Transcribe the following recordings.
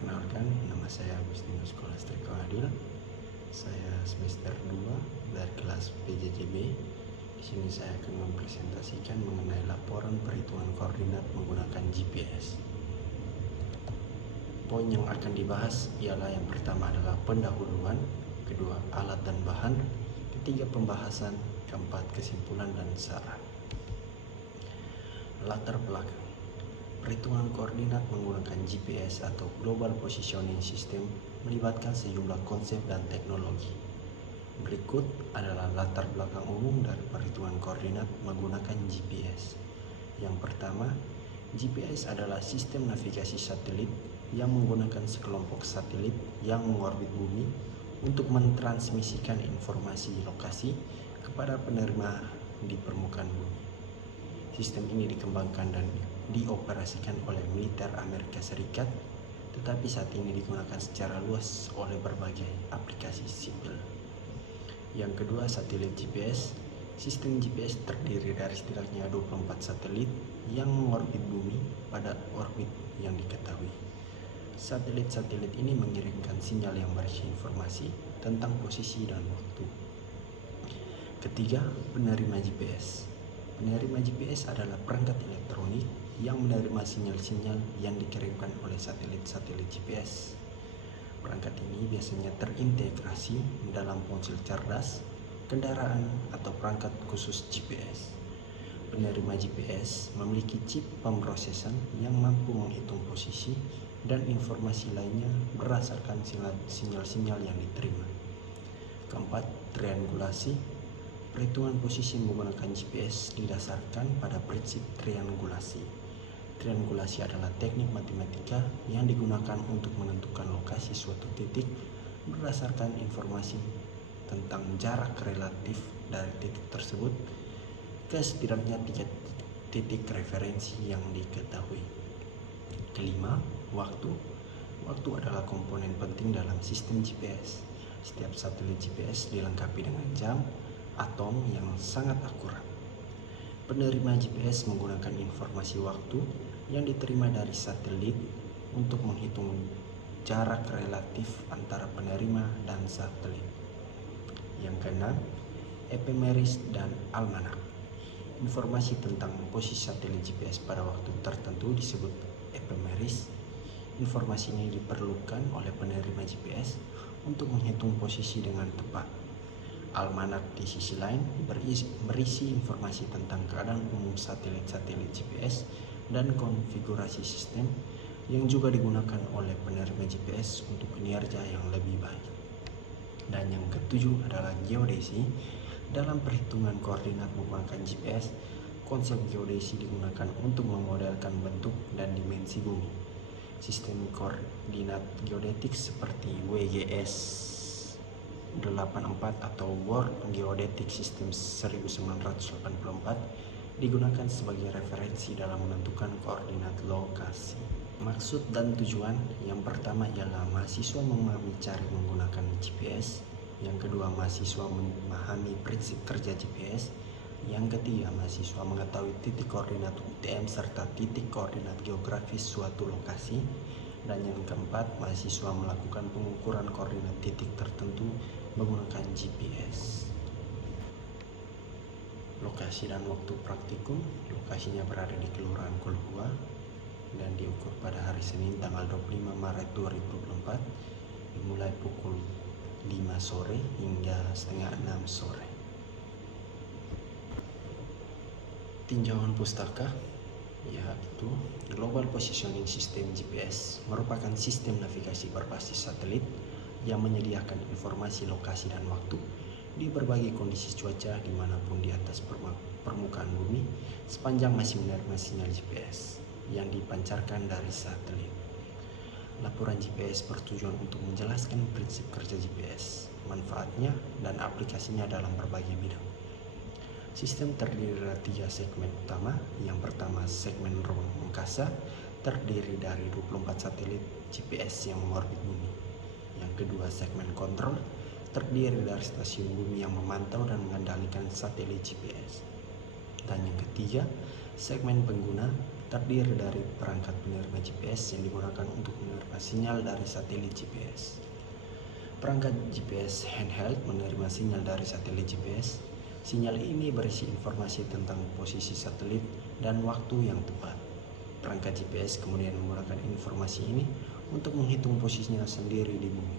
Perkenalkan, nama saya Agustinus Scholastica Adil. Saya semester 2 dari kelas PJJB. Di sini saya akan mempresentasikan mengenai laporan perhitungan koordinat menggunakan GPS. Poin yang akan dibahas ialah yang pertama adalah pendahuluan, kedua alat dan bahan, ketiga pembahasan, keempat kesimpulan dan saran. Latar belakang. Perhitungan koordinat menggunakan GPS atau Global Positioning System melibatkan sejumlah konsep dan teknologi. Berikut adalah latar belakang umum dari perhitungan koordinat menggunakan GPS. Yang pertama, GPS adalah sistem navigasi satelit yang menggunakan sekelompok satelit yang mengorbit bumi untuk mentransmisikan informasi lokasi kepada penerima di permukaan bumi. Sistem ini dikembangkan dan dioperasikan oleh militer Amerika Serikat, tetapi saat ini digunakan secara luas oleh berbagai aplikasi sipil. Yang kedua, satelit GPS. Sistem GPS terdiri dari setidaknya 24 satelit yang mengorbit bumi pada orbit yang diketahui. Satelit-satelit ini mengirimkan sinyal yang berisi informasi tentang posisi dan waktu. Ketiga, penerima GPS. Penerima GPS adalah perangkat elektronik yang menerima sinyal-sinyal yang dikirimkan oleh satelit-satelit GPS. Perangkat ini biasanya terintegrasi dalam ponsel cerdas, kendaraan, atau perangkat khusus GPS. Penerima GPS memiliki chip pemrosesan yang mampu menghitung posisi dan informasi lainnya berdasarkan sinyal-sinyal yang diterima. Keempat, triangulasi. Perhitungan posisi menggunakan GPS didasarkan pada prinsip triangulasi. Triangulasi adalah teknik matematika yang digunakan untuk menentukan lokasi suatu titik berdasarkan informasi tentang jarak relatif dari titik tersebut ke setidaknya 3 titik referensi yang diketahui. Kelima, waktu. Waktu adalah komponen penting dalam sistem GPS. Setiap satelit GPS dilengkapi dengan jam, atom yang sangat akurat. Penerima GPS menggunakan informasi waktu yang diterima dari satelit untuk menghitung jarak relatif antara penerima dan satelit. Yang keenam, ephemeris dan almanak. Informasi tentang posisi satelit GPS pada waktu tertentu disebut ephemeris. Informasi ini diperlukan oleh penerima GPS untuk menghitung posisi dengan tepat. Almanak di sisi lain berisi informasi tentang keadaan umum satelit-satelit GPS dan konfigurasi sistem yang juga digunakan oleh penerima GPS untuk kinerja yang lebih baik. Dan yang ketujuh adalah geodesi. Dalam perhitungan koordinat menggunakan GPS, konsep geodesi digunakan untuk memodelkan bentuk dan dimensi bumi. Sistem koordinat geodetik seperti WGS 84 atau World Geodetic System 1984 digunakan sebagai referensi dalam menentukan koordinat lokasi. Maksud dan tujuan yang pertama ialah mahasiswa memahami cara menggunakan GPS, yang kedua mahasiswa memahami prinsip kerja GPS, yang ketiga mahasiswa mengetahui titik koordinat UTM serta titik koordinat geografis suatu lokasi, dan yang keempat mahasiswa melakukan pengukuran koordinat titik tertentu menggunakan GPS. Lokasi dan waktu praktikum. Lokasinya berada di Kelurahan Kolhua dan diukur pada hari Senin tanggal 25 Maret 2024 dimulai pukul 5 sore hingga setengah 6 sore. Tinjauan pustaka yaitu Global Positioning System GPS merupakan sistem navigasi berbasis satelit yang menyediakan informasi lokasi dan waktu di berbagai kondisi cuaca dimanapun di atas permukaan bumi sepanjang masih menerima sinyal GPS yang dipancarkan dari satelit. Laporan GPS bertujuan untuk menjelaskan prinsip kerja GPS, manfaatnya, dan aplikasinya dalam berbagai bidang. Sistem terdiri dari 3 segmen utama. Yang pertama, segmen ruang angkasa terdiri dari 24 satelit GPS yang mengorbit bumi. Yang kedua, segmen kontrol terdiri dari stasiun bumi yang memantau dan mengendalikan satelit GPS. Dan yang ketiga, segmen pengguna terdiri dari perangkat penerima GPS yang digunakan untuk menerima sinyal dari satelit GPS. Perangkat GPS handheld menerima sinyal dari satelit GPS. Sinyal ini berisi informasi tentang posisi satelit dan waktu yang tepat. Perangkat GPS kemudian menggunakan informasi ini untuk menghitung posisinya sendiri di bumi.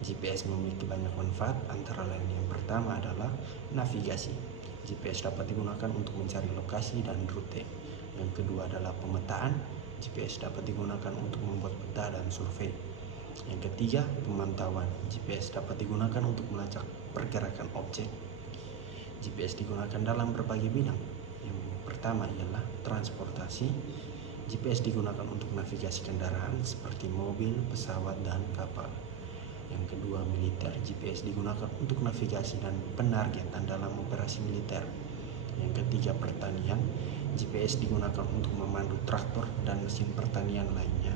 GPS memiliki banyak manfaat, antara lain yang pertama adalah navigasi. GPS dapat digunakan untuk mencari lokasi dan rute. Yang kedua adalah pemetaan. GPS dapat digunakan untuk membuat peta dan survei. Yang ketiga, pemantauan. GPS dapat digunakan untuk melacak pergerakan objek. GPS digunakan dalam berbagai bidang. Yang pertama ialah transportasi. GPS digunakan untuk navigasi kendaraan seperti mobil, pesawat, dan kapal. Yang kedua, militer. GPS digunakan untuk navigasi dan penargetan dalam operasi militer. Yang ketiga, pertanian. GPS digunakan untuk memandu traktor dan mesin pertanian lainnya.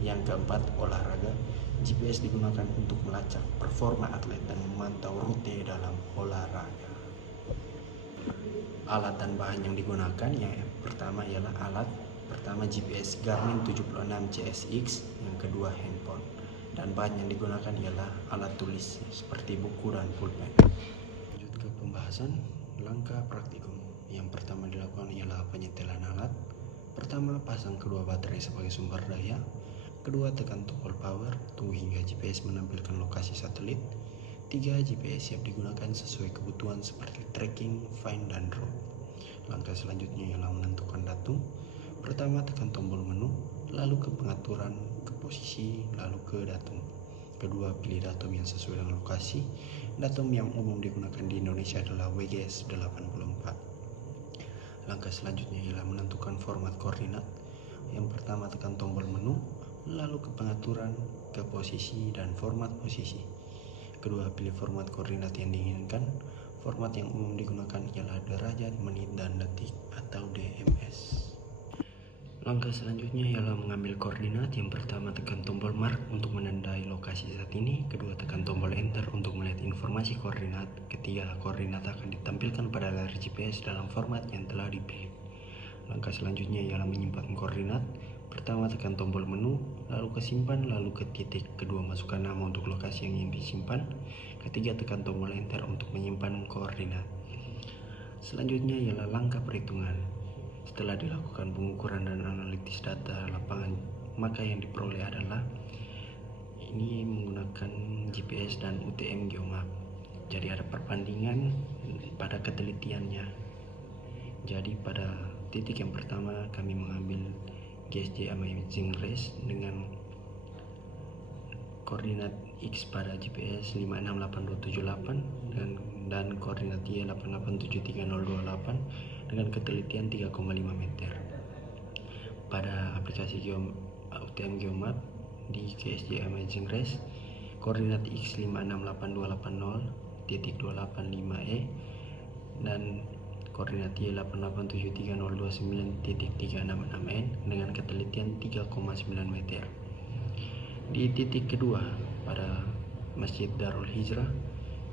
Yang keempat, olahraga. GPS digunakan untuk melacak performa atlet dan memantau rute dalam olahraga. Alat dan bahan yang digunakan, yang pertama ialah pertama GPS Garmin 76 CSX, yang kedua handphone. Dan bahan yang digunakan ialah alat tulis seperti buku dan pulpen. Lanjut ke pembahasan langkah praktikum. Yang pertama dilakukan ialah penyetelan alat. Pertama, pasang kedua baterai sebagai sumber daya. Kedua, tekan tombol power, tunggu hingga GPS menampilkan lokasi satelit. 3. GPS siap digunakan sesuai kebutuhan seperti tracking, find, dan route. Langkah selanjutnya ialah menentukan datum. Pertama, tekan tombol menu, lalu ke pengaturan, ke posisi, lalu ke datum. Kedua, pilih datum yang sesuai dengan lokasi. Datum yang umum digunakan di Indonesia adalah WGS 84. Langkah selanjutnya ialah menentukan format koordinat. Yang pertama, tekan tombol menu, lalu ke pengaturan, ke posisi, dan format posisi. Kedua, pilih format koordinat yang diinginkan. Format yang umum digunakan ialah derajat, menit, dan detik atau DMS. Langkah selanjutnya ialah mengambil koordinat. Yang pertama, tekan tombol mark untuk menandai lokasi saat ini. Kedua, tekan tombol enter untuk melihat informasi koordinat. Ketiga, koordinat akan ditampilkan pada layar GPS dalam format yang telah dipilih. Langkah selanjutnya ialah menyimpan koordinat. Pertama, tekan tombol menu, lalu ke simpan, lalu ke titik. Kedua, masukkan nama untuk lokasi yang ingin disimpan. Ketiga, tekan tombol enter untuk menyimpan koordinat. Selanjutnya ialah langkah perhitungan. Setelah dilakukan pengukuran dan analisis data lapangan, maka yang diperoleh adalah ini menggunakan GPS dan UTM Geomap. Jadi ada perbandingan pada ketelitiannya. Jadi pada titik yang pertama kami mengambil GSJ Amazing Race dengan koordinat X pada GPS 568278 dan koordinat Y 8873028 dengan ketelitian 3,5 meter. Pada aplikasi UTM Geomap di GSJ Amazing Race, koordinat X 568280.285E dan koordinat Y 8873029.366N dengan ketelitian 3,9 meter. Di titik kedua pada Masjid Darul Hijrah,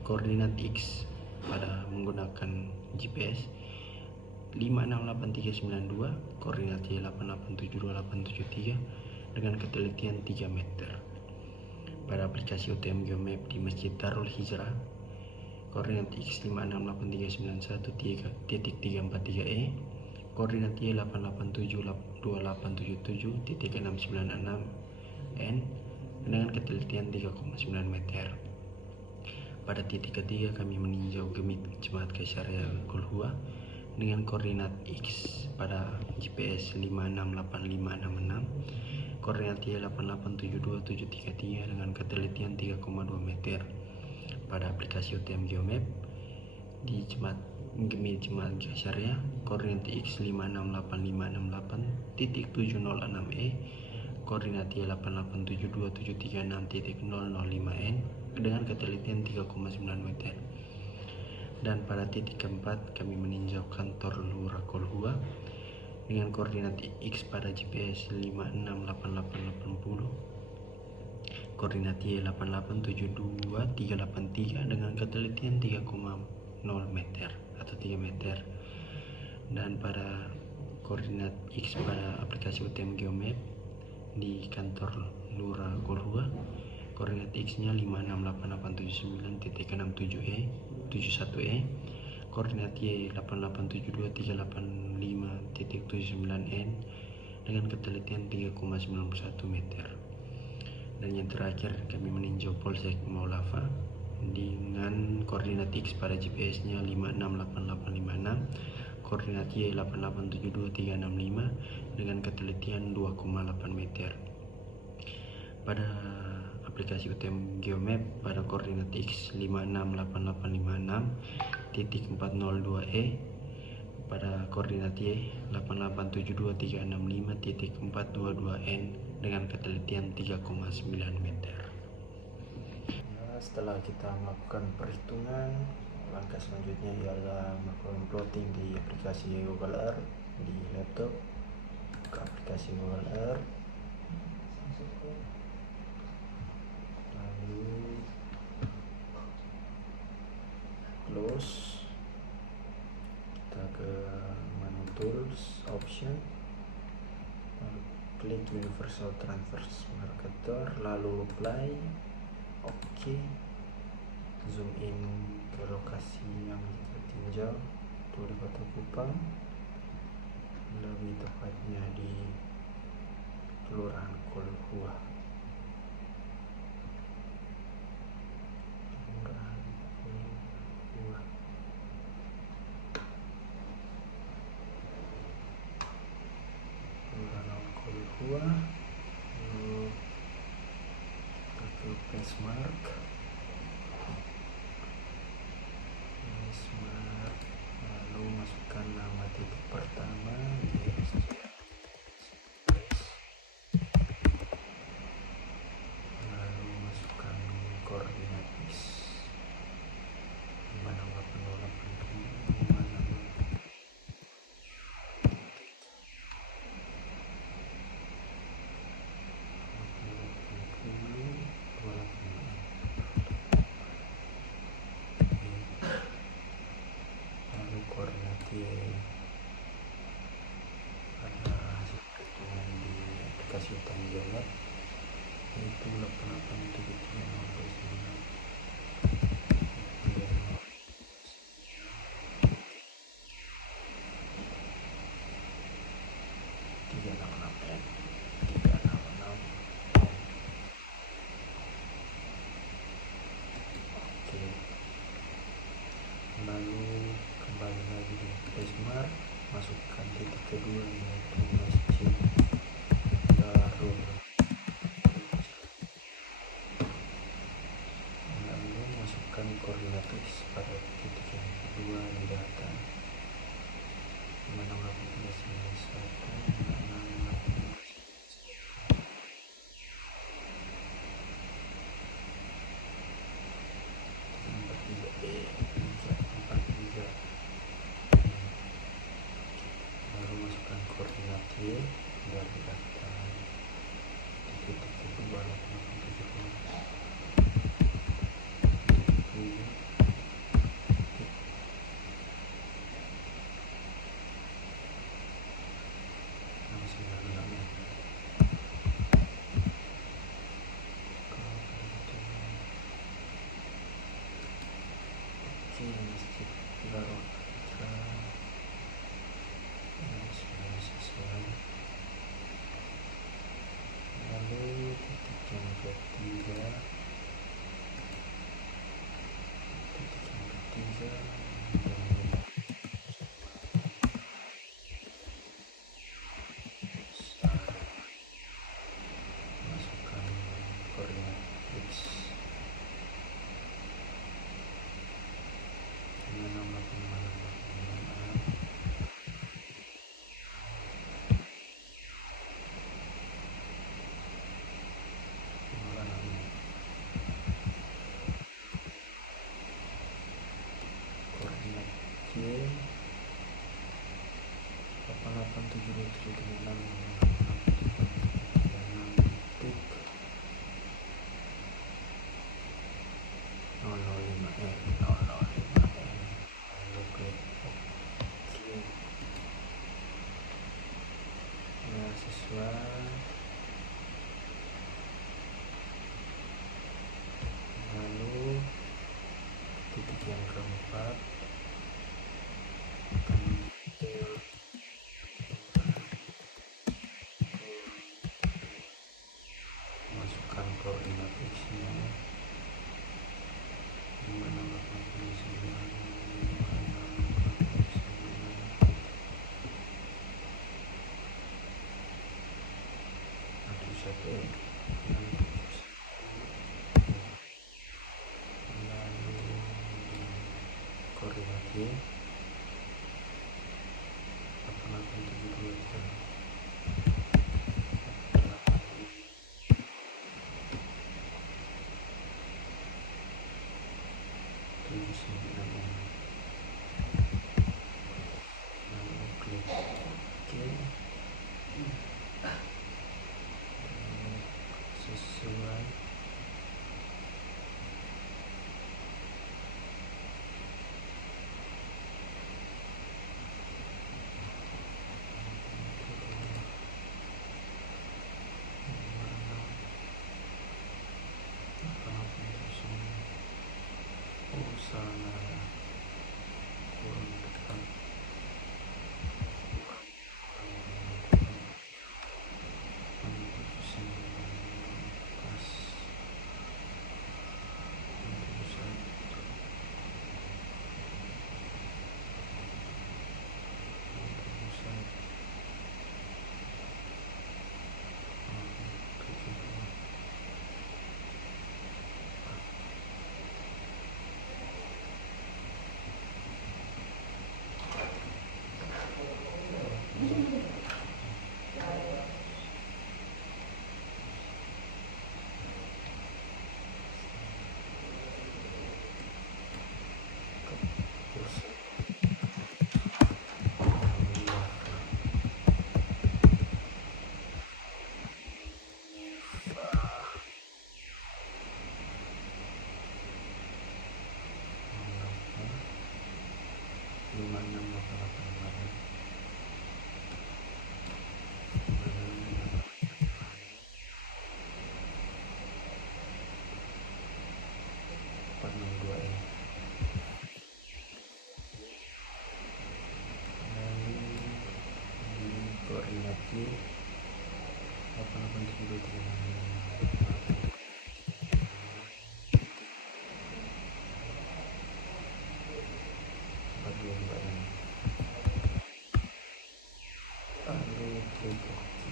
koordinat X pada menggunakan GPS 568392, koordinat Y 8872873 dengan ketelitian 3 meter. Pada aplikasi UTM Geomap di Masjid Darul Hijrah, koordinat X 568391.343E, koordinat Y 8872877.696N dengan ketelitian 3,9 meter. Pada titik ketiga kami meninjau Gemit Jemaat Qaisariyah Al-Hua dengan koordinat X pada GPS 568566, koordinat Y 8872733 dengan ketelitian 3,2 meter. Pada aplikasi UTM Geomap di Gemit Jemaat Qaisariyah, koordinat X 568568.706E, koordinat Y 8872736.005N dengan ketelitian 3,9 meter. Dan pada titik keempat kami meninjau kantor Lurah Kolhua dengan koordinat X pada GPS 568880, koordinat Y 8872383 dengan ketelitian 3,0 meter atau 3 meter. Dan pada koordinat X pada aplikasi UTM Geomap di kantor Lurah Golhua. Koordinat X-nya 56879.67E, koordinat Y 8872.385.79N dengan ketelitian 3,91 meter. Dan yang terakhir kami meninjau Polsek Maulava dengan koordinat X pada GPS-nya 56886, koordinat Y 8872.365 dengan ketelitian 2,8 meter. Pada aplikasi UTM Geomap pada koordinat X 56886.402E, pada koordinat Y 8872.365.422N dengan ketelitian 3,9 meter. Setelah kita melakukan perhitungan, langkah selanjutnya ialah melakukan plotting di aplikasi Google Earth di laptop. Buka aplikasi Google Earth, lalu close, kita ke menu tools option, lalu klik universal transverse marketer, lalu apply. Oke, zoom in ke lokasi yang kita tinjau, itu di Kota Kupang, lebih tepatnya di Kelurahan Golhua. Lalu kita ke Placemark, lalu masukkan nama titik pertama, lalu masukkan koordinat X 568 lalu koordinat Y pada hasil perhitungan di aplikasi UTM Geomap yaitu 887309 lalu kembali lagi di Placemark, masukkan titik kedua yaitu Masjid Darul menggunakan koordinat x-nya 5689. Koordinat Y 8873 796. Lalu klik OK. Sesuai sana kurang dekat pas koordinat Y 8873. Lalu klik OK.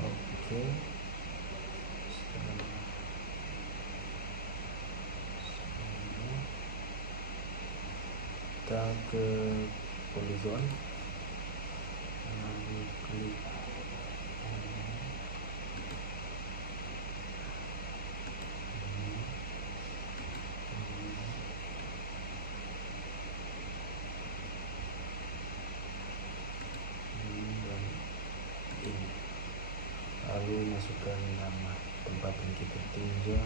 Oke. Kita ke polygon, lalu klik dan ini, lalu masukkan nama tempat yang kita tinjau.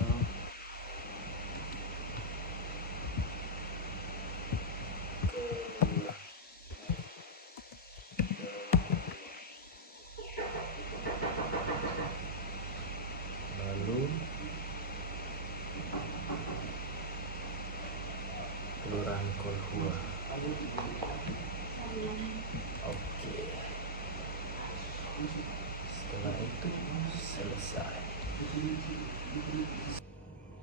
Kelurahan Kolhua. Oke. Setelah itu selesai.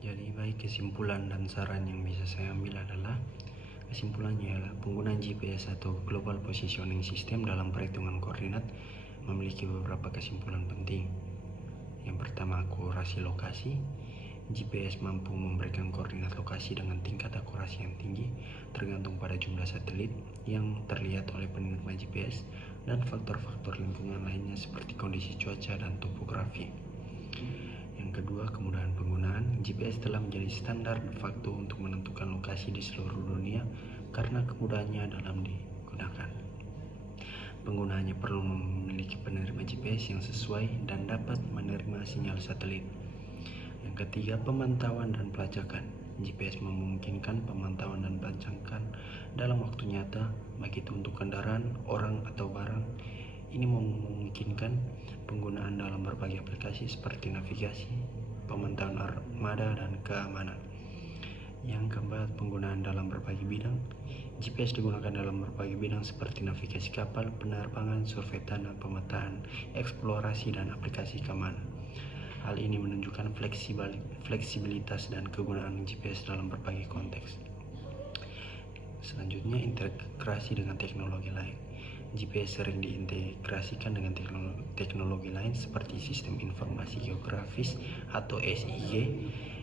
Jadi baik, kesimpulan dan saran yang bisa saya ambil adalah, kesimpulannya adalah penggunaan GPS atau Global Positioning System dalam perhitungan koordinat memiliki beberapa kesimpulan penting. Yang pertama, akurasi lokasi. GPS mampu memberikan koordinat lokasi dengan tingkat akurasi yang tinggi tergantung pada jumlah satelit yang terlihat oleh penerima GPS dan faktor-faktor lingkungan lainnya seperti kondisi cuaca dan topografi. Yang kedua, kemudahan penggunaan. GPS telah menjadi standar de facto untuk menentukan lokasi di seluruh dunia karena kemudahannya dalam digunakan. Penggunaannya perlu memiliki penerima GPS yang sesuai dan dapat menerima sinyal satelit. Yang ketiga, pemantauan dan pelacakan. GPS memungkinkan pemantauan dan pelacakan dalam waktu nyata, baik itu untuk kendaraan, orang, atau barang. Ini memungkinkan penggunaan dalam berbagai aplikasi seperti navigasi, pemantauan armada, dan keamanan. Yang keempat, penggunaan dalam berbagai bidang. GPS digunakan dalam berbagai bidang seperti navigasi kapal, penerbangan, survei tanah, pemetaan, eksplorasi, dan aplikasi keamanan. Hal ini menunjukkan fleksibilitas dan kegunaan GPS dalam berbagai konteks. Selanjutnya, integrasi dengan teknologi lain. GPS sering diintegrasikan dengan teknologi lain seperti sistem informasi geografis atau SIG,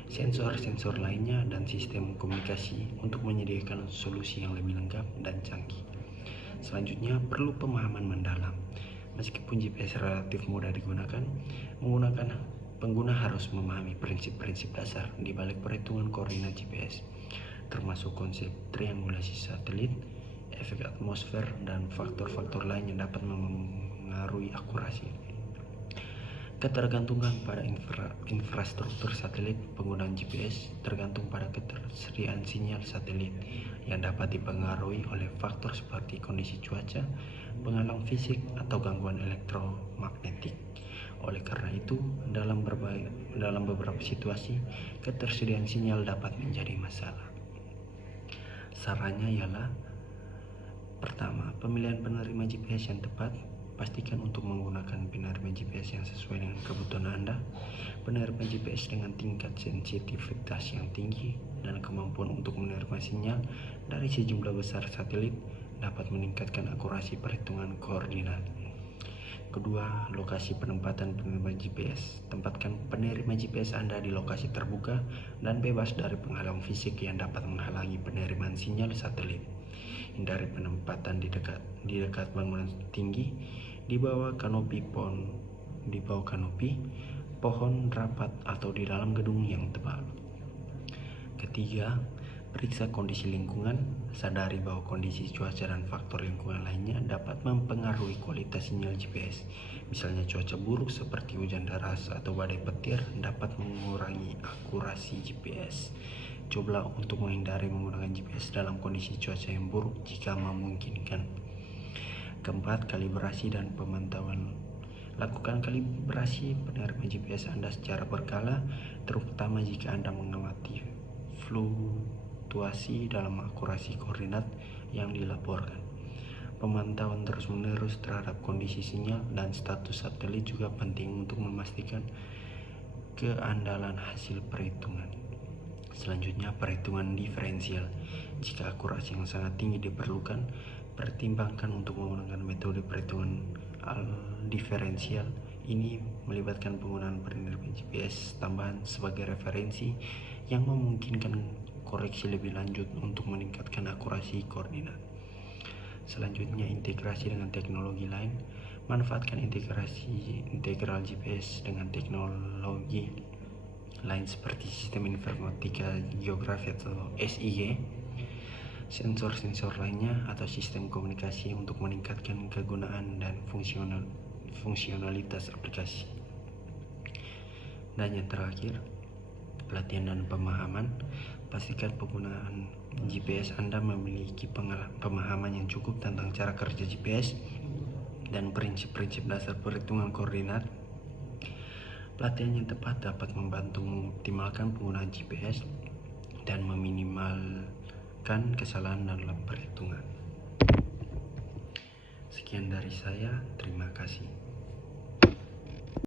sensor-sensor lainnya, dan sistem komunikasi untuk menyediakan solusi yang lebih lengkap dan canggih. Selanjutnya, perlu pemahaman mendalam. Meskipun GPS relatif mudah digunakan, pengguna harus memahami prinsip-prinsip dasar di balik perhitungan koordinat GPS, termasuk konsep triangulasi satelit, efek atmosfer, dan faktor-faktor lain yang dapat mengaruhi akurasi. Ketergantungan pada infrastruktur satelit. Penggunaan GPS tergantung pada ketersediaan sinyal satelit yang dapat dipengaruhi oleh faktor seperti kondisi cuaca, penghalang fisik, atau gangguan elektromagnetik. Oleh karena itu, dalam beberapa situasi, ketersediaan sinyal dapat menjadi masalah. Sarannya ialah: pertama, pemilihan penerima GPS yang tepat. Pastikan untuk menggunakan penerima GPS yang sesuai dengan kebutuhan Anda. Penerima GPS dengan tingkat sensitivitas yang tinggi dan kemampuan untuk menerima sinyal dari sejumlah besar satelit dapat meningkatkan akurasi perhitungan koordinat. Kedua, lokasi penempatan penerima GPS. Tempatkan penerima GPS Anda di lokasi terbuka dan bebas dari penghalang fisik yang dapat menghalangi penerimaan sinyal satelit. Hindari penempatan di dekat bangunan tinggi, di bawah kanopi pohon rapat, atau di dalam gedung yang tebal. Ketiga, periksa kondisi lingkungan. Sadari bahwa kondisi cuaca dan faktor lingkungan lainnya dapat mempengaruhi kualitas sinyal GPS. Misalnya cuaca buruk seperti hujan deras atau badai petir dapat mengurangi akurasi GPS. Cobalah untuk menghindari menggunakan GPS dalam kondisi cuaca yang buruk jika memungkinkan. Keempat, kalibrasi dan pemantauan. Lakukan kalibrasi penerima GPS Anda secara berkala, terutama jika Anda mengamati fluktuasi dalam akurasi koordinat yang dilaporkan. Pemantauan terus-menerus terhadap kondisi sinyal dan status satelit juga penting untuk memastikan keandalan hasil perhitungan. Selanjutnya, perhitungan diferensial. Jika akurasi yang sangat tinggi diperlukan, pertimbangkan untuk menggunakan metode perhitungan diferensial. Ini melibatkan penggunaan penerima GPS tambahan sebagai referensi yang memungkinkan koreksi lebih lanjut untuk meningkatkan akurasi koordinat. Selanjutnya, integrasi dengan teknologi lain. Manfaatkan integrasi integral GPS dengan teknologi lain seperti sistem informatika geografi atau SIG, sensor-sensor lainnya, atau sistem komunikasi untuk meningkatkan kegunaan dan fungsionalitas aplikasi. Dan yang terakhir, pelatihan dan pemahaman. Pastikan penggunaan GPS Anda memiliki pemahaman yang cukup tentang cara kerja GPS dan prinsip-prinsip dasar perhitungan koordinat. Pelatihan yang tepat dapat membantu mengoptimalkan penggunaan GPS dan meminimalkan kesalahan dalam perhitungan. Sekian dari saya, terima kasih.